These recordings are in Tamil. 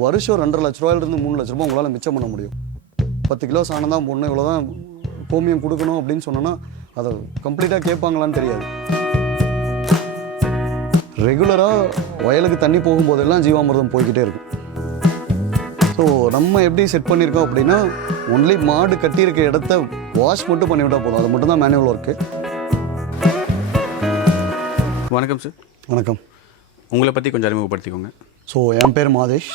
வருஷம் ரெண்டரை லட்ச ரூபாயிலிருந்து மூணு லட்ச ரூபாய் உங்களால் மிச்சம் பண்ண முடியும். பத்து கிலோ சாணம் தான் போடணும் இவ்வளோ தான் கோமியம் கொடுக்கணும் அப்படின்னு சொன்னோன்னா அதை கம்ப்ளீட்டாக கேட்பாங்களான்னு தெரியாது. ரெகுலராக வயலுக்கு தண்ணி போகும்போதெல்லாம் ஜீவாமிர்தம் போய்கிட்டே இருக்கும். ஸோ நம்ம எப்படி செட் பண்ணியிருக்கோம் அப்படின்னா ஒன்லி மாடு கட்டியிருக்க இடத்த வாஷ் மட்டும் பண்ணிவிட்டா போதும். அது மட்டும் தான் மேனுவல் ஒர்க்கு வணக்கம் சார் வணக்கம். உங்களை பற்றி கொஞ்சம் அறிமுகப்படுத்திக்கோங்க. ஸோ என் பேர் மாதேஷ்.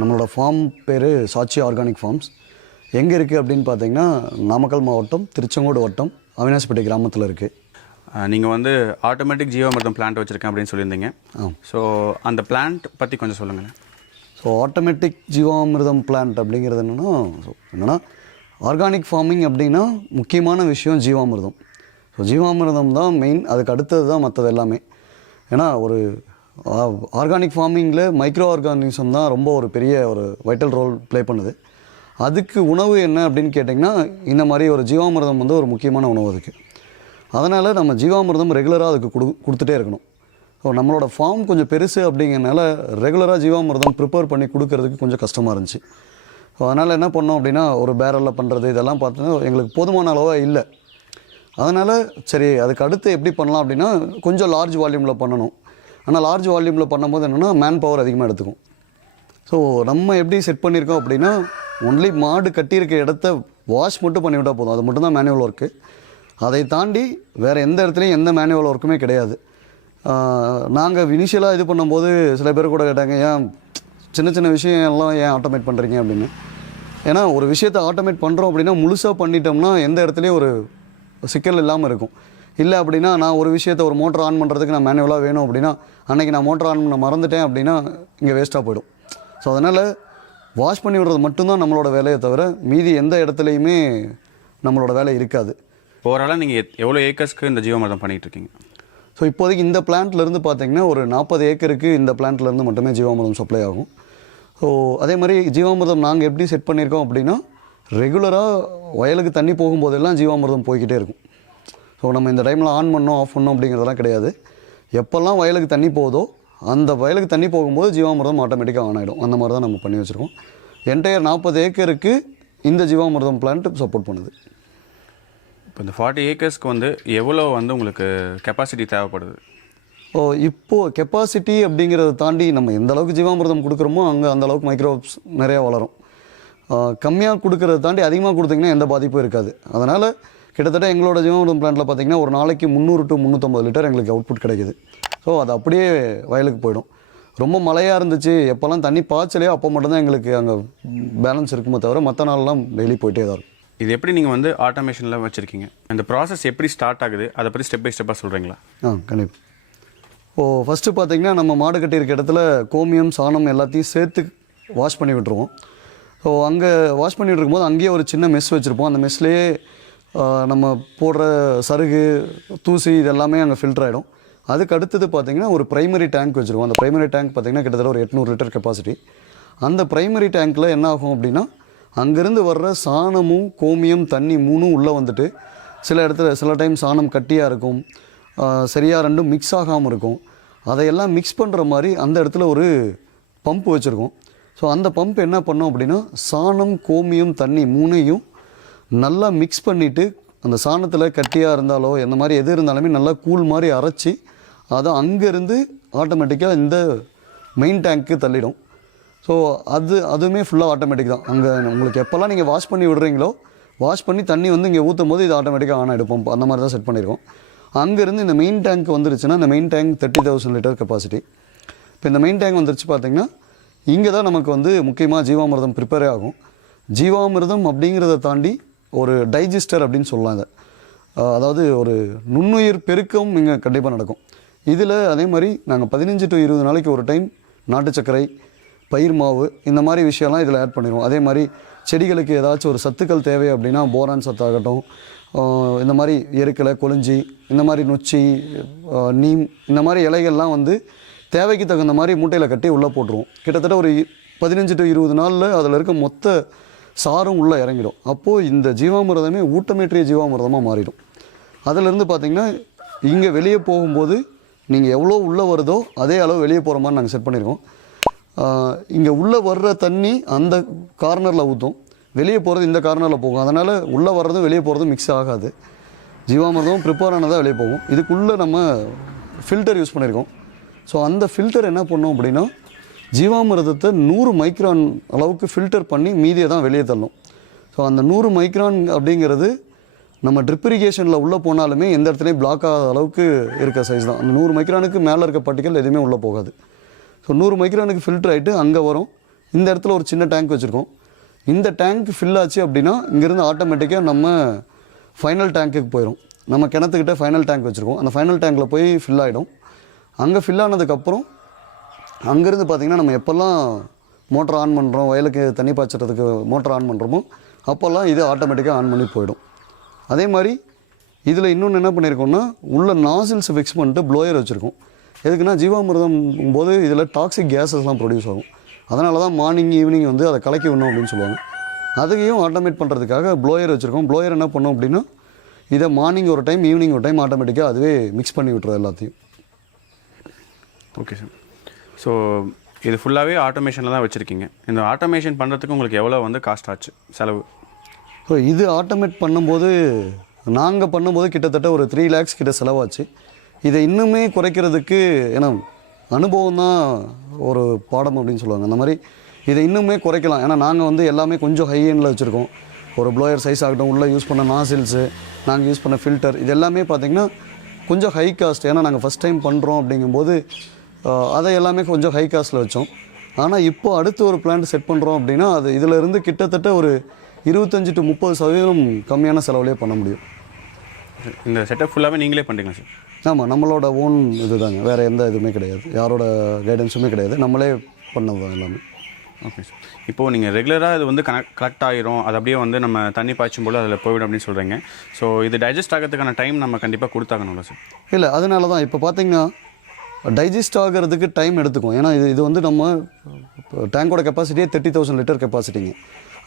நம்மளோட ஃபார்ம் பேர் சாட்சி ஆர்கானிக் ஃபார்ம்ஸ். எங்கே இருக்குது அப்படின்னு பார்த்தீங்கன்னா நாமக்கல் மாவட்டம் திருச்செங்கோடு வட்டம் அவினாசிப்பேட்டை கிராமத்தில் இருக்குது நீங்கள் வந்து ஆட்டோமேட்டிக் ஜீவாமிர்தம் பிளான்ட் வச்சுருக்கேன் அப்படின்னு சொல்லியிருந்தீங்க. ஆ. ஸோ அந்த பிளான்ட் பற்றி கொஞ்சம் சொல்லுங்களேன். ஸோ ஆட்டோமேட்டிக் ஜீவாமிர்தம் பிளான்ட் அப்படிங்கிறது என்னென்னா ஸோ என்னென்னா ஆர்கானிக் ஃபார்மிங் அப்படின்னா முக்கியமான விஷயம் ஜீவாமிர்தம். ஸோ ஜீவாமிர்தம் தான் மெயின் அதுக்கு அடுத்தது தான் மற்றது எல்லாமே. ஏன்னா ஒரு ஆர்கானிக் ஃபார்மிங்கில் மைக்ரோ ஆர்கானிசம் தான் ரொம்ப ஒரு பெரிய ஒரு வைட்டல் ரோல் ப்ளே பண்ணுது. அதுக்கு உணவு என்ன அப்படின்னு கேட்டிங்கன்னா இந்த மாதிரி ஒரு ஜீவாமிர்தம் வந்து ஒரு முக்கியமான உணவு அதுக்கு. அதனால் நம்ம ஜீவாமிர்தம் ரெகுலராக அதுக்கு கொடு கொடுத்துட்டே இருக்கணும். ஸோ நம்மளோட ஃபார்ம் கொஞ்சம் பெருசு அப்படிங்கிறனால ரெகுலராக ஜீவாமிர்தம் ப்ரிப்பேர் பண்ணி கொடுக்கறதுக்கு கொஞ்சம் கஷ்டமாக இருந்துச்சு. ஸோ அதனால் என்ன பண்ணோம் அப்படின்னா ஒரு பேரலில் பண்ணுறது இதெல்லாம் பார்த்தோன்னா எங்களுக்கு போதுமான அளவாக இல்லை. அதனால் சரி அதுக்கு அடுத்து எப்படி பண்ணலாம் அப்படின்னா கொஞ்சம் லார்ஜ் வால்யூமில் பண்ணணும். ஆனால் லார்ஜ் வால்யூமில் பண்ணும்போது என்னென்னா மேன் பவர் அதிகமாக எடுத்துக்கும். ஸோ நம்ம எப்படி செட் பண்ணியிருக்கோம் அப்படின்னா ஒன்லி மாடு கட்டியிருக்க இடத்த வாஷ் மட்டும் பண்ணிவிட்டால் போதும். அது மட்டும் தான் மேனுவல் ஒர்க்கு அதை தாண்டி வேறு எந்த இடத்துலையும் எந்த மேனுவல் ஒர்க்குமே கிடையாது. நாங்கள் இனிஷியலாக இது பண்ணும்போது சில பேர் கூட கேட்டாங்க ஏன் சின்ன சின்ன விஷயம் எல்லாம் ஏன் ஆட்டோமேட் பண்ணுறீங்க அப்படின்னு. ஏன்னா ஒரு விஷயத்தை ஆட்டோமேட் பண்ணுறோம் அப்படின்னா முழுசாக பண்ணிட்டோம்னா எந்த இடத்துலையும் ஒரு சிக்கல் இல்லாமல் இருக்கும். இல்லை அப்படின்னா நான் ஒரு விஷயத்தை ஒரு மோட்டர் ஆன் பண்ணுறதுக்கு நான் மேனுவலாக வேணும் அப்படின்னா அன்றைக்கி நான் மோட்டர் ஆன் பண்ண மறந்துட்டேன் அப்படின்னா இங்கே வேஸ்ட்டாக போயிடும். ஸோ அதனால் வாஷ் பண்ணி விடுறது மட்டும்தான் நம்மளோட வேலையை தவிர மீதி எந்த இடத்துலையுமே நம்மளோட வேலை இருக்காது. ஓவராலாக நீங்கள் எவ்வளோ ஏக்கர்ஸ்க்கு இந்த ஜீவாமிர்தம் பண்ணிகிட்டு இருக்கீங்க ஸோ இப்போதைக்கு இந்த பிளான்ட்லேருந்து பார்த்தீங்கன்னா ஒரு நாற்பது ஏக்கருக்கு இந்த பிளான்ட்லேருந்து மட்டுமே ஜீவாமிர்தம் சப்ளை ஆகும். ஸோ அதே மாதிரி ஜீவாமிர்தம் நாங்கள் எப்படி செட் பண்ணியிருக்கோம் அப்படின்னா ரெகுலராக வயலுக்கு தண்ணி போகும்போதெல்லாம் ஜீவாமிர்தம் போய்கிட்டே இருக்கும். ஸோ நம்ம இந்த டைமில் ஆன் பண்ணோம் ஆஃப் பண்ணோம் அப்படிங்கிறதெல்லாம் கிடையாது. எப்போல்லாம் வயலுக்கு தண்ணி போகுதோ அந்த வயலுக்கு தண்ணி போகும்போது ஜீவாமிர்தம் ஆட்டோமேட்டிக்காக ஆன் ஆகிடும் அந்த மாதிரி தான் நம்ம பண்ணி வச்சுருக்கோம். என்டையர் நாற்பது ஏக்கருக்கு இந்த ஜீவாமிர்தம் பிளான்ட் சப்போர்ட் பண்ணுது. இப்போ இந்த ஃபார்ட்டி ஏக்கர்ஸ்க்கு வந்து எவ்வளோ வந்து உங்களுக்கு கெப்பாசிட்டி தேவைப்படுது? ஓ இப்போது கெப்பாசிட்டி அப்படிங்கிறத தாண்டி நம்ம எந்த அளவுக்கு ஜீவாமிர்தம் கொடுக்குறோமோ அங்கே அந்த அளவுக்கு மைக்ரோப்ஸ் நிறையா வளரும். கம்மியாக கொடுக்கறத தாண்டி அதிகமாக கொடுத்தீங்கன்னா எந்த பாதிப்பும் இருக்காது. அதனால் கிட்டத்தட்ட எங்களோட ஜீவாமிர்தம் பிளான்ட்டில் பார்த்தீங்கன்னா ஒரு நாளைக்கு முந்நூறு டு முந்நூற்றம்பது லிட்டர் எங்களுக்கு அவுட்புட் கிடைக்குது. ஸோ அது அப்படியே வயலுக்கு போயிடும். ரொம்ப மழையாக இருந்துச்சு. எப்போல்லாம் தண்ணி பாய்ச்சலையோ அப்போ மட்டும்தான் எங்களுக்கு அங்கே பேலன்ஸ் இருக்குமே தவிர மற்ற நாள்லாம் டெய்லி போயிட்டே தான் இருக்கும். இது எப்படி நீங்கள் வந்து ஆட்டோமேஷனில் வச்சுருக்கீங்க? இந்த ப்ராசஸ் எப்படி ஸ்டார்ட் ஆகுது? அதை பற்றி ஸ்டெப் பை ஸ்டெப்பாக சொல்கிறீங்களா ஆ கண்டிப்பாக ஓ ஃபஸ்ட்டு பார்த்தீங்கன்னா நம்ம மாடு கட்டியிருக்க இடத்துல கோமியம் சாணம் எல்லாத்தையும் சேர்த்து வாஷ் பண்ணி விட்டுருவோம். ஸோ அங்கே வாஷ் பண்ணிட்டு இருக்கும்போது அங்கேயே ஒரு சின்ன மெஸ் வச்சுருப்போம். அந்த மெஸ்லேயே நம்ம போடுற சருகு தூசி இது எல்லாமே அங்கே ஃபில்டர் ஆகிடும் அதுக்கு அடுத்தது பார்த்தீங்கன்னா ஒரு ப்ரைமரி டேங்க் வச்சுருவோம் அந்த ப்ரைமரி டேங்க் பார்த்தீங்கன்னா கிட்டத்தட்ட ஒரு எட்நூறு லிட்டர் கெப்பாசிட்டி அந்த ப்ரைமரி டேங்க்கில் என்ன ஆகும் அப்படின்னா அங்கேருந்து வர்ற சாணமும் கோமியம் தண்ணி மூணும் உள்ளே வந்துட்டு சில இடத்துல சில டைம் சாணம் கட்டியாக இருக்கும். சரியாக ரெண்டும் மிக்ஸ் ஆகாமல் இருக்கும். அதையெல்லாம் மிக்ஸ் பண்ணுற மாதிரி அந்த இடத்துல ஒரு பம்ப் வச்சுருக்கோம். ஸோ அந்த பம்ப் என்ன பண்ணோம் அப்படின்னா சாணம் கோமியம் தண்ணி மூணையும் நல்லா மிக்ஸ் பண்ணிவிட்டு அந்த சாணத்தில் கட்டியாக இருந்தாலோ எந்த மாதிரி எது இருந்தாலுமே நல்லா கூழ் மாதிரி அரைச்சி அதை அங்கேருந்து ஆட்டோமேட்டிக்காக இந்த மெயின் டேங்க்கு தள்ளிடும். ஸோ அது அதுவுமே ஃபுல்லாக ஆட்டோமேட்டிக் தான். அங்கே உங்களுக்கு எப்போல்லாம் நீங்கள் வாஷ் பண்ணி விடுறீங்களோ வாஷ் பண்ணி தண்ணி வந்து இங்கே ஊற்றும் போது இது ஆட்டோமேட்டிக்காக ஆன் எடுப்போம் அந்த மாதிரி தான் செட் பண்ணியிருக்கோம். அங்கேருந்து இந்த மெயின் டேங்க் வந்துருச்சுன்னா இந்த main tank thirty thousand litre capacity இப்போ இந்த மெயின் டேங்க் வந்துருச்சு பார்த்தீங்கன்னா இங்கே தான் நமக்கு வந்து முக்கியமாக ஜீவாமிர்தம் ப்ரிப்பேரே ஆகும். ஜீவாமிர்தம் அப்படிங்கிறத தாண்டி ஒரு டைஜஸ்டர் அப்படின்னு சொல்லலாம் இதை அதாவது ஒரு நுண்ணுயிர் பெருக்கம் இங்கே கண்டிப்பாக நடக்கும். இதில் அதே மாதிரி நாங்கள் பதினஞ்சு டு இருபது நாளைக்கு ஒரு டைம் நாட்டு சர்க்கரை பயிர் மாவு இந்த மாதிரி விஷயம்லாம் இதில் ஆட் பண்ணிடுவோம். அதே மாதிரி செடிகளுக்கு ஏதாச்சும் ஒரு சத்துக்கள் தேவை அப்படின்னா போரான் சத்தாகட்டும் இந்த மாதிரி எருக்கலை கொளிஞ்சி இந்த மாதிரி நொச்சி நீம் இந்த மாதிரி இலைகள்லாம் வந்து தேவைக்கு தகுந்த மாதிரி மூட்டையில் கட்டி உள்ளே போட்டுருவோம். கிட்டத்தட்ட ஒரு பதினஞ்சு டு இருபது நாளில் அதில் இருக்க மொத்த சாரும் உள்ளே இறங்கிடும். அப்போது இந்த ஜீவாமிரதமே ஊட்டமேற்றிய ஜீவாமிரதமாக மாறிடும். அதிலிருந்து பார்த்தீங்கன்னா இங்கே வெளியே போகும்போது நீங்கள் எவ்வளோ உள்ளே வருதோ அதே அளவு வெளியே போகிற மாதிரி நாங்கள் செட் பண்ணியிருக்கோம். இங்கே உள்ளே வர்ற தண்ணி அந்த கார்னரில் ஊற்றும். வெளியே போகிறது இந்த கார்னரில் போகும். அதனால் உள்ளே வர்றதும் வெளியே போகிறதும் மிக்ஸ் ஆகாது. ஜீவாமிர்தம் ப்ரிப்பேர் ஆனதாக வெளியே போகும். இதுக்குள்ளே நம்ம ஃபில்டர் யூஸ் பண்ணியிருக்கோம். ஸோ அந்த ஃபில்டர் என்ன பண்ணோம் அப்படின்னா ஜீவாமிர்தத்தை நூறு மைக்ரான் அளவுக்கு ஃபில்டர் பண்ணி மீதியை தான் வெளியே தள்ளும். ஸோ அந்த நூறு மைக்ரான் அப்படிங்கிறது நம்ம ட்ரிப் இரிகேஷனில் உள்ளே போனாலுமே எந்த இடத்துலையும் பிளாக் ஆகாத அளவுக்கு இருக்க சைஸ் தான். அந்த நூறு மைக்ரானுக்கு மேலே இருக்க பட்டிகள் எதுவுமே உள்ளே போகாது. ஸோ நூறு மைக்ரானுக்கு ஃபில்டர் ஆகிட்டு அங்கே வரும். இந்த இடத்துல ஒரு சின்ன டேங்க் வச்சுருக்கோம். இந்த டேங்க் ஃபில் ஆச்சு அப்படின்னா இங்கேருந்து ஆட்டோமேட்டிக்காக நம்ம ஃபைனல் டேங்க்குக்கு போயிடும் நம்ம கிணத்துக்கிட்ட ஃபைனல் டேங்க் வச்சுருக்கோம். அந்த ஃபைனல் டேங்க்கில் போய் ஃபில் ஆகிடும் அங்கே ஃபில் ஆனதுக்கப்புறம் அங்கேருந்து பார்த்திங்கன்னா நம்ம எப்போல்லாம் மோட்டர் ஆன் பண்ணுறோம் வயலுக்கு தண்ணி பாய்ச்சறதுக்கு மோட்டர் ஆன் பண்ணுறோமோ அப்போல்லாம் இது ஆட்டோமேட்டிக்காக ஆன் பண்ணி போயிடும். அதே மாதிரி இதில் இன்னொன்று என்ன பண்ணியிருக்கோம்னா உள்ள நாசில்ஸ் ஃபிக்ஸ் பண்ணிட்டு ப்ளோயர் வச்சுருக்கோம். எதுக்குன்னா ஜீவாமிர்தம் போது இதில் டாக்ஸிக் கேஸஸ்லாம் ப்ரொடியூஸ் ஆகும். அதனால தான் மார்னிங் ஈவினிங் வந்து அதை கலக்கி விடணும் அப்படின்னு சொல்லுவாங்க. அதையும் ஆட்டோமேட் பண்ணுறதுக்காக ப்ளோயர் வச்சுருக்கோம். ப்ளோயர் என்ன பண்ணோம் அப்படின்னா இதை மார்னிங் ஒரு டைம் ஈவினிங் ஒரு டைம் ஆட்டோமேட்டிக்காக அதுவே மிக்ஸ் பண்ணி விட்டுறது எல்லாத்தையும். ஓகே சார் ஸோ இது ஃபுல்லாகவே ஆட்டோமேஷனில் தான் வச்சுருக்கீங்க. இந்த ஆட்டோமேஷன் பண்ணுறதுக்கு உங்களுக்கு எவ்வளோ வந்து காஸ்ட் ஆச்சு? செலவு? ஸோ இது ஆட்டோமேட் பண்ணும்போது நாங்கள் பண்ணும்போது கிட்டத்தட்ட ஒரு த்ரீ லேக்ஸ் கிட்ட செலவாச்சு. இதை இன்னுமே குறைக்கிறதுக்கு ஏன்னா அனுபவம் தான் ஒரு பாடம் அப்படின்னு சொல்லுவாங்க. அந்த மாதிரி இதை இன்னுமே குறைக்கலாம். ஏன்னா நாங்கள் வந்து எல்லாமே கொஞ்சம் ஹை எண்டில் வச்சுருக்கோம். ஒரு ப்ளோயர் சைஸ் ஆகட்டும் உள்ளே யூஸ் பண்ண நாசில்ஸு நாங்கள் யூஸ் பண்ண ஃபில்டர் இது எல்லாமே பார்த்திங்கன்னா கொஞ்சம் ஹை காஸ்ட் ஏன்னா நாங்கள் ஃபஸ்ட் டைம் பண்ணுறோம் அப்படிங்கும்போது அதை எல்லாமே கொஞ்சம் ஹை காஸ்ட்டில் வச்சோம். ஆனால் இப்போ அடுத்து ஒரு பிளான்ட் செட் பண்ணுறோம் அப்படின்னா அது இதில் இருந்து கிட்டத்தட்ட ஒரு இருபத்தஞ்சி டு முப்பது சதவீதம் கம்மியான செலவுலேயே பண்ண முடியும். இந்த செட்டப் ஃபுல்லாகவே நீங்களே பண்ணுறீங்களா சார் ஆமாம் நம்மளோட ஓன் இதுதாங்க. வேறு எந்த இதுவுமே கிடையாது. யாரோட கைடன்ஸுமே கிடையாது. நம்மளே பண்ணது தான் எல்லாமே. ஓகே சார் இப்போது நீங்கள் ரெகுலராக இது வந்து கனெக்ட் கலெக்ட் ஆயிரும். அது அப்படியே வந்து நம்ம தண்ணி பாய்ச்சும் போது அதில் போயிடும் அப்படின்னு சொல்கிறீங்க ஸோ இது டைஜஸ்ட் ஆகிறதுக்கான டைம் நம்ம கண்டிப்பாக கொடுத்தாகணும்ல சார் இல்லை அதனால தான் இப்போ பார்த்தீங்கன்னா டைஜஸ்ட் ஆகிறதுக்கு டைம் எடுத்துக்கும். ஏன்னா இது இது வந்து நம்ம டேங்கோட கெப்பாசிட்டியே தேர்ட்டி தௌசண்ட் லிட்டர் கெப்பாசிட்டிங்க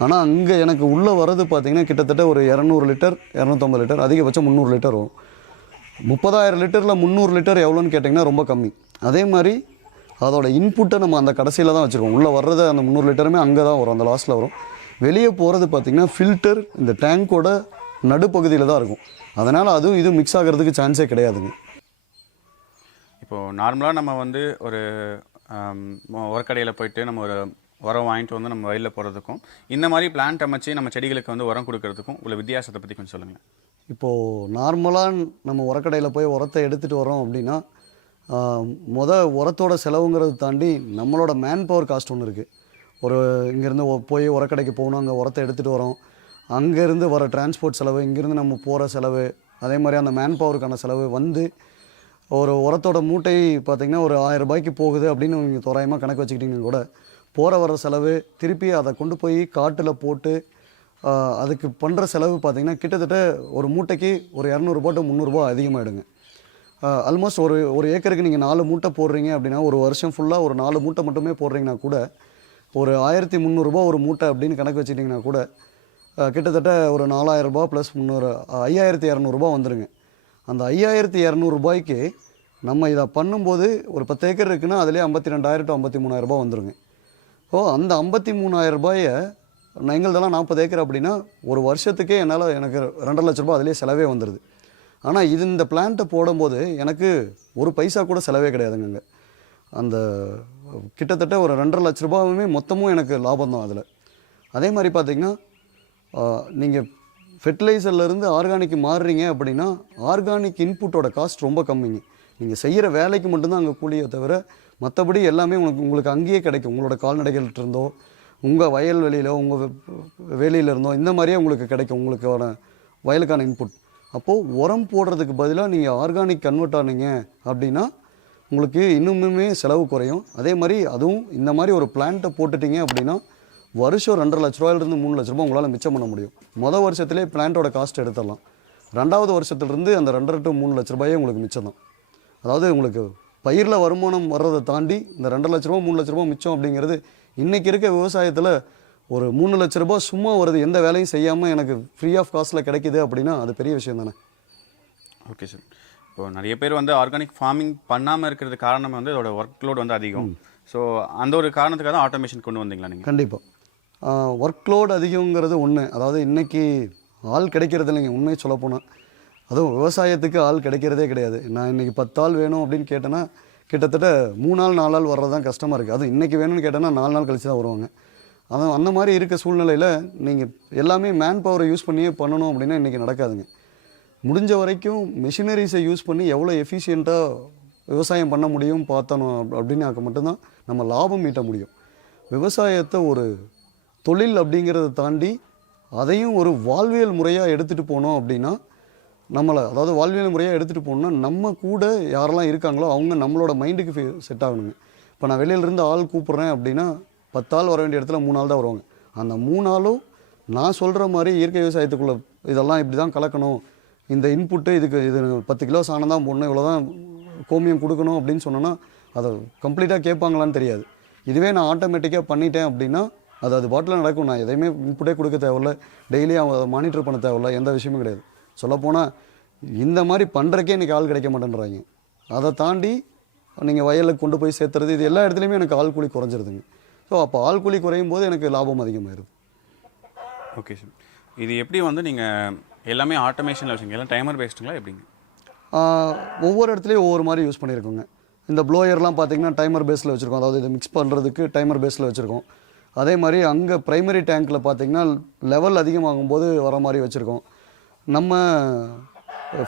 ஆனால் அங்கே எனக்கு உள்ளே வர்றது பார்த்தீங்கன்னா கிட்டத்தட்ட ஒரு இரநூறு லிட்டர் இரநூத்தம்பது லிட்டர் அதிகபட்சம் முந்நூறு லிட்டர் வரும். முப்பதாயிரம் லிட்டரில் முந்நூறு லிட்டர் எவ்வளோன்னு கேட்டிங்கன்னா ரொம்ப கம்மி. அதே மாதிரி அதோட இன்புட்டை நம்ம அந்த கடைசியில் தான் வச்சுருக்கோம். உள்ளே வர்றது அந்த முந்நூறு லிட்டருமே அங்கே தான் வரும். அந்த லாஸ்ட்டில் வரும். வெளியே போகிறது பார்த்திங்கன்னா ஃபில்டர் இந்த டேங்கோட நடுப்பகுதியில் தான் இருக்கும். அதனால் அதுவும் இதுவும் மிக்ஸ் ஆகிறதுக்கு சான்ஸே கிடையாதுங்க. இப்போது நார்மலாக நம்ம வந்து ஒரு உரக்கடையில் போயிட்டு நம்ம ஒரு உரம் வாங்கிட்டு வந்து நம்ம வயலில் போகிறதுக்கும் இந்த மாதிரி பிளான்ட் அமைச்சு நம்ம செடிகளுக்கு வந்து உரம் கொடுக்கறதுக்கும் உள்ள வித்தியாசத்தை பற்றி கொஞ்சம் சொல்லுங்கள் இப்போது நார்மலாக நம்ம உரக்கடையில் போய் உரத்தை எடுத்துகிட்டு வரோம் அப்படின்னா மொதல் மொத உரத்தோட செலவுங்கிறது தாண்டி நம்மளோட மேன் பவர் காஸ்ட் ஒன்று இருக்குது ஒரு இங்கேருந்து போய் உரக்கடைக்கு போகணும் அங்கே உரத்தை எடுத்துகிட்டு வரோம் அங்கேருந்து வர டிரான்ஸ்போர்ட் செலவு இங்கேருந்து நம்ம போகிற செலவு அதே மாதிரி அந்த மேன் பவருக்கான செலவு வந்து ஒரு உரத்தோட மூட்டை பார்த்திங்கன்னா ஒரு ஆயிரம் ரூபாய்க்கு போகுது அப்படின்னு நீங்கள் தோராயமாக கணக்கு வச்சுக்கிட்டிங்கன்னா கூட. போகிற வர செலவு திருப்பி அதை கொண்டு போய் காட்டில் போட்டு அதுக்கு பண்ணுற செலவு பார்த்திங்கன்னா கிட்டத்தட்ட ஒரு மூட்டைக்கு ஒரு இரநூறுபா டு முந்நூறுரூபா அதிகமாகிடுங்க ஆல்மோஸ்ட் ஒரு ஒரு ஏக்கருக்கு நீங்கள் நாலு மூட்டை போடுறீங்க அப்படின்னா ஒரு வருஷம் ஃபுல்லாக ஒரு நாலு மூட்டை மட்டுமே போடுறீங்கன்னா கூட ஒரு ஆயிரத்தி முந்நூறுரூபா ஒரு மூட்டை அப்படின்னு கணக்கு வச்சுட்டிங்கன்னா கூட கிட்டத்தட்ட ஒரு நாலாயிரரூபா ப்ளஸ் முந்நூறு ஐயாயிரத்தி இரநூறுபா வந்துடுங்க அந்த ஐயாயிரத்தி இரநூறுபாய்க்கு நம்ம இதை பண்ணும்போது ஒரு பத்து ஏக்கர் இருக்குன்னா அதிலே ஐம்பத்தி ரெண்டாயிரம் டு ஐம்பத்தி மூணாயிரரூபா வந்துருங்க. ஓ அந்த ஐம்பத்தி மூணாயிரம் ரூபாயை நான் எங்களுதெல்லாம் நாற்பது ஏக்கர் அப்படின்னா ஒரு வருஷத்துக்கே என்னால் எனக்கு ரெண்டரை லட்ச ரூபா அதிலே செலவே வந்துடுது ஆனால் இது இந்த பிளான்ட்டை போடும்போது எனக்கு ஒரு பைசா கூட செலவே கிடையாதுங்க அங்கே அந்த கிட்டத்தட்ட ஒரு ரெண்டரை லட்ச ரூபாவுமே மொத்தமும் எனக்கு லாபம் தான் அதில். அதே மாதிரி பார்த்திங்கன்னா நீங்கள் ஃபெர்டிலைசர்லேருந்து ஆர்கானிக் மாறுறீங்க அப்படின்னா ஆர்கானிக் இன்புட்டோட காஸ்ட் ரொம்ப கம்மிங்க. நீங்கள் செய்கிற வேலைக்கு மட்டும்தான் அங்கே கூலியை தவிர மற்றபடி எல்லாமே உங்களுக்கு உங்களுக்கு அங்கேயே கிடைக்கும். உங்களோட கால்நடைகள்கிட்ட இருந்தோ உங்கள் வயல் வெளியிலோ உங்கள் வேலியில இருந்தோ இந்த மாதிரியே உங்களுக்கு கிடைக்கும் உங்களுக்கான வயலுக்கான இன்புட் அப்போது உரம் போடுறதுக்கு பதிலாக நீங்கள் ஆர்கானிக் கன்வெர்ட் ஆனீங்க அப்படின்னா உங்களுக்கு இன்னுமுமே செலவு குறையும். அதே மாதிரி அதுவும் இந்த மாதிரி ஒரு பிளான்ட்டை போட்டுட்டீங்க அப்படின்னா வருஷம் ரெண்டரை லட்ச ரூபாயிலிருந்து மூணு லட்ச ரூபாய் உங்களால் மிச்சம் பண்ண முடியும். மொதல் வருஷத்துலேயே பிளான்ட்டோட காஸ்ட் எடுத்துடலாம். ரெண்டாவது வருஷத்துலேருந்து அந்த ரெண்டரை டு மூணு லட்ச ரூபாயே உங்களுக்கு மிச்சம் தான். அதாவது உங்களுக்கு பயிரில் வருமானம் வர்றதை தாண்டி இந்த ரெண்டரை லட்ச ரூபா மூணு லட்ச ரூபா மிச்சம் அப்படிங்கிறது இன்றைக்கி இருக்க விவசாயத்தில் ஒரு மூணு லட்ச ரூபாய் சும்மா வருது எந்த வேலையும் செய்யாமல் எனக்கு ஃப்ரீ ஆஃப் காஸ்ட்டில் கிடைக்குது அப்படின்னா அது பெரிய விஷயம் தானே. ஓகே சார் இப்போ நிறைய பேர் வந்து ஆர்கானிக் ஃபார்மிங் பண்ணாமல் இருக்கிறது காரணம் வந்து இதோட ஒர்க் லோட் வந்து அதிகம். ஸோ அந்த ஒரு காரணத்துக்காக தான் ஆட்டோமேஷன் கொண்டு வந்தீங்களா நீங்கள் கண்டிப்பாக ஒர்க்லோடு அதிகங்கிறது ஒன்று அதாவது இன்றைக்கி ஆள் கிடைக்கிறது இல்லைங்க உண்மையை சொல்லப்போனால் அதுவும் விவசாயத்துக்கு ஆள் கிடைக்கிறதே கிடையாது. நான் இன்னைக்கு பத்து ஆள் வேணும் அப்படின்னு கேட்டேன்னா கிட்டத்தட்ட மூணு நாள் நாலு நாள் வர்றது தான் கஷ்டமாக இருக்குது அதுவும் இன்றைக்கி வேணும்னு கேட்டேன்னா நாலு நாள் கழிச்சு தான் வருவாங்க. அதான் அந்த மாதிரி இருக்க சூழ்நிலையில் நீங்கள் எல்லாமே மேன் பவரை யூஸ் பண்ணியே பண்ணணும் அப்படின்னா இன்றைக்கி நடக்காதுங்க. முடிஞ்ச வரைக்கும் மிஷினரிஸை யூஸ் பண்ணி எவ்வளோ எஃபிஷியண்ட்டாக விவசாயம் பண்ண முடியும் பார்த்தணும் அப்படின்னு அப்படின்னாக்க மட்டும்தான் நம்ம லாபம் ஈட்ட முடியும். விவசாயத்தை ஒரு தொழில் அப்படிங்கிறத தாண்டி அதையும் ஒரு வாழ்வியல் முறையாக எடுத்துகிட்டு போனோம் அப்படின்னா நம்மளை அதாவது வாழ்வியல் முறையாக எடுத்துகிட்டு போகணுன்னா நம்ம கூட யாரெல்லாம் இருக்காங்களோ அவங்க நம்மளோட மைண்டுக்கு செட் ஆகணுங்க. இப்போ நான் வெளியிலேருந்து ஆள் கூப்பிட்றேன் அப்படின்னா பத்து ஆள் வர வேண்டிய இடத்துல மூணு ஆள் தான் வருவாங்க. அந்த மூணு ஆளும் நான் சொல்கிற மாதிரி இயற்கை விவசாயத்துக்குள்ளே இதெல்லாம் இப்படி தான் கலக்கணும். இந்த இன்புட்டு இதுக்கு இது பத்து கிலோ சாணம் தான் போடணும் இவ்வளோ தான் கோமியம் கொடுக்கணும் அப்படின்னு சொன்னோன்னா அதை கம்ப்ளீட்டாக கேட்பாங்களான்னு தெரியாது. இதுவே நான் ஆட்டோமேட்டிக்காக பண்ணிட்டேன் அப்படின்னா அது அது பாட்டில் நடக்கும். நான் எதையுமே இன்புட்டே கொடுக்க தேவையில்ல. டெய்லி அவங்க அதை மானிட்டர் பண்ண தேவையில்ல. எந்த விஷயமும் கிடையாது. சொல்லப்போனால் இந்த மாதிரி பண்ணுறக்கே இன்றைக்கி ஆள் கிடைக்க மாட்டேன்றாங்க. அதை தாண்டி நீங்கள் வயலுக்கு கொண்டு போய் சேர்த்துறது இது எல்லா இடத்துலையுமே எனக்கு ஆள் கூலி குறைஞ்சிருதுங்க. ஸோ அப்போ ஆள் கூலி குறையும் போது எனக்கு லாபம் அதிகமாயிருது. ஓகே சார் இது எப்படி வந்து நீங்கள் எல்லாமே ஆட்டோமேஷனில் வச்சுங்க எல்லாம் டைமர் பேஸ்டுங்களா எப்படிங்க ஒவ்வொரு இடத்துலையும் ஒவ்வொரு மாதிரி யூஸ் பண்ணியிருக்கோங்க. இந்த ப்ளோயர்லாம் பார்த்தீங்கன்னா டைமர் பேஸில் வச்சுருக்கோம். அதாவது இதை மிக்ஸ் பண்ணுறதுக்கு டைமர் பேஸில் வச்சுருக்கோம். அதே மாதிரி அங்கே ப்ரைமரி டேங்க்கில் பார்த்தீங்கன்னா லெவல் அதிகமாகும் போது வர மாதிரி வச்சுருக்கோம். நம்ம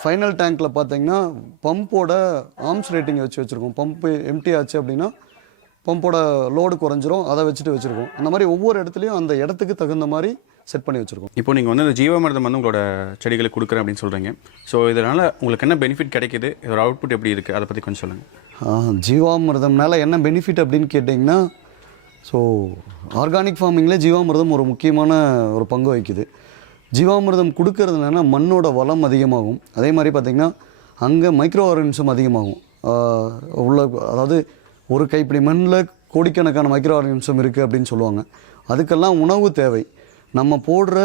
ஃபைனல் டேங்க்கில் பார்த்தீங்கன்னா பம்போட ஆர்ம்ஸ் ரேட்டிங் வச்சு வச்சுருக்கோம். பம்பு எம்டி ஆச்சு அப்படின்னா பம்போட லோடு குறைஞ்சிரும். அதை வச்சுட்டு வச்சுருக்கோம். அந்த மாதிரி ஒவ்வொரு இடத்துலையும் அந்த இடத்துக்கு தகுந்த மாதிரி செட் பண்ணி வச்சுருக்கோம். இப்போ நீங்கள் வந்து இந்த ஜீவாமிர்தம் வந்து உங்களோட செடிகளுக்கு கொடுக்குறேன் அப்படின்னு சொல்கிறீங்க ஸோ இதனால் உங்களுக்கு என்ன பெனிஃபிட் கிடைக்குது? இதோட அவுட்புட் எப்படி இருக்குது அதை பற்றி கொஞ்சம் சொல்லுங்கள் ஜீவாமிர்தம்னால என்ன பெனிஃபிட் அப்படின்னு கேட்டிங்கன்னா ஸோ ஆர்கானிக் ஃபார்மிங்கில் ஜீவாமிர்தம் ஒரு முக்கியமான ஒரு பங்கு வகிக்குது. ஜீவாமிர்தம் கொடுக்கறதுனால மண்ணோட வளம் அதிகமாகும். அதே மாதிரி பார்த்திங்கன்னா அங்கே மைக்ரோ ஆர்கனிசம் அதிகமாகும் உள்ள அதாவது ஒரு கைப்பிடி மண்ணில் கோடிக்கணக்கான மைக்ரோ ஆர்கனிசம் இருக்குது அப்படின்னு சொல்லுவாங்க. அதுக்கெல்லாம் உணவு தேவை. நம்ம போடுற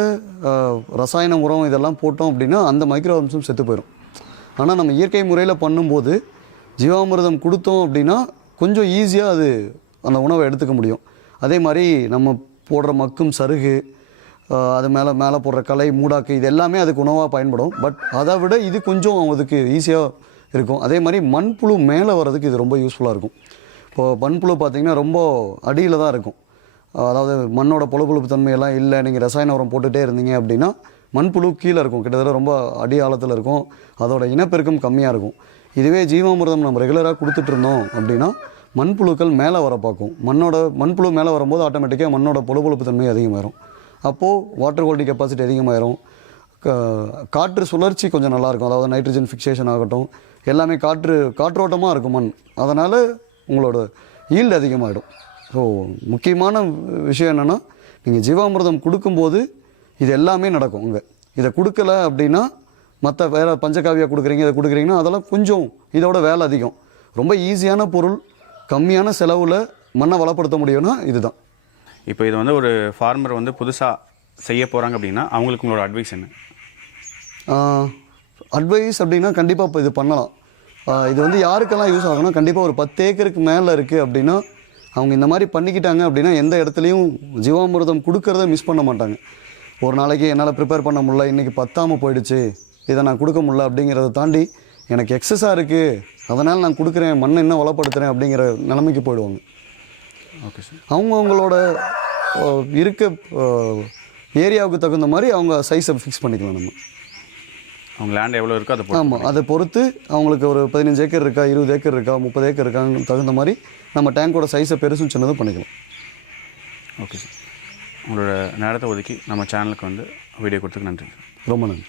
ரசாயன உரம் இதெல்லாம் போட்டோம் அப்படின்னா அந்த மைக்ரோ ஆர்கனிசம் செத்து போயிடும் ஆனால் நம்ம இயற்கை முறையில் பண்ணும்போது ஜீவாமிர்தம் கொடுத்தோம் அப்படின்னா கொஞ்சம் ஈஸியாக அது அந்த உணவை எடுத்துக்க முடியும். அதே மாதிரி நம்ம போடுற மக்கும் சருகு அது மேலே மேலே போடுற களை மூடாக்கு இது எல்லாமே அதுக்கு உணவாக பயன்படும். பட் அதை விட இது கொஞ்சம் அதுக்கு ஈஸியாக இருக்கும். அதே மாதிரி மண்புழு மேலே வர்றதுக்கு இது ரொம்ப யூஸ்ஃபுல்லாக இருக்கும். இப்போது மண்புழு பார்த்திங்கன்னா ரொம்ப அடியில் தான் இருக்கும். அதாவது மண்ணோட பொழுப்புழுப்பு தன்மையெல்லாம் இல்லை நீங்கள் ரசாயன உரம் போட்டுகிட்டே இருந்தீங்க அப்படின்னா மண்புழு கீழே இருக்கும். கிட்டத்தட்ட ரொம்ப அடி ஆழத்தில் இருக்கும். அதோட இனப்பெருக்கம் கம்மியாக இருக்கும். இதுவே ஜீவாமிர்தம் நம்ம ரெகுலராக கொடுத்துட்ருந்தோம் அப்படின்னா மண்புழுக்கள் மேலே வர பார்க்கும். மண்ணோட மண்புழு மேலே வரும்போது ஆட்டோமேட்டிக்காக மண்ணோட பொழுப்புழுப்பு தன்மை அதிகமாயிரும். அப்போது வாட்டர் குவாலிட்டி கெப்பாசிட்டி அதிகமாயிரும். கா- காற்று சுழற்சி கொஞ்சம் நல்லாயிருக்கும் அதாவது நைட்ரஜன் ஃபிக்சேஷன் ஆகட்டும். எல்லாமே காற்று காற்றோட்டமாக இருக்கும் மண். அதனால் உங்களோட ஈல்டு அதிகமாகிடும் ஸோ முக்கியமான விஷயம் என்னென்னா நீங்கள் ஜீவாமிர்தம் கொடுக்கும்போது இது எல்லாமே நடக்கும் அங்கே. இதை கொடுக்கல அப்படின்னா மற்ற வேறு பஞ்சகாவியாக கொடுக்குறீங்க இதை கொடுக்குறீங்கன்னா அதெல்லாம் கொஞ்சம் இதோட வேலை அதிகம். ரொம்ப ஈஸியான பொருள் கம்மியான செலவில் மண்ணை வளப்படுத்த முடியும்னா இதுதான். இப்போ இது வந்து ஒரு ஃபார்மர் வந்து புதுசாக செய்ய போகிறாங்க அப்படின்னா அவங்களுக்கு உங்களோட அட்வைஸ் என்ன? அட்வைஸ் அப்படின்னா கண்டிப்பாக இப்போ இது பண்ணலாம். இது வந்து யாருக்கெல்லாம் யூஸ் ஆகும்னா கண்டிப்பாக ஒரு பத்து ஏக்கருக்கு மேலே இருக்குது அப்படின்னா அவங்க இந்த மாதிரி பண்ணிக்கிட்டாங்க அப்படின்னா எந்த இடத்துலையும் ஜீவாமிர்தம் கொடுக்கறத மிஸ் பண்ண மாட்டாங்க. ஒரு நாளைக்கு என்னால் ப்ரிப்பேர் பண்ண முடியல இன்றைக்கி பத்தாமல் போயிடுச்சு இதை நான் கொடுக்க முடியல அப்படிங்கிறத தாண்டி எனக்கு எக்ஸஸாக இருக்குது அதனால் நான் கொடுக்குறேன் மண்ணை இன்னும் வளப்படுத்துகிறேன் அப்படிங்கிற நிலைமைக்கு போயிடுவாங்க. Okay sir. அவங்கவுங்களோட இருக்க ஏரியாவுக்கு தகுந்த மாதிரி அவங்க சைஸை ஃபிக்ஸ் பண்ணிக்கலாம் நம்ம. அவங்க லேண்ட் எவ்வளோ இருக்கோ அதை ஆமாம் அதை பொறுத்து அவங்களுக்கு ஒரு பதினஞ்சு ஏக்கர் இருக்கா இருபது ஏக்கர் இருக்கா முப்பது ஏக்கர் இருக்காங்க தகுந்த மாதிரி நம்ம டேங்கோட சைஸை பெருசும் சின்னதும் பண்ணிக்கலாம். Okay sir. உங்களோட நேரத்தை ஒதுக்கி நம்ம சேனலுக்கு வந்து வீடியோ கொடுத்ததுக்கு நன்றி ரொம்ப நன்றி.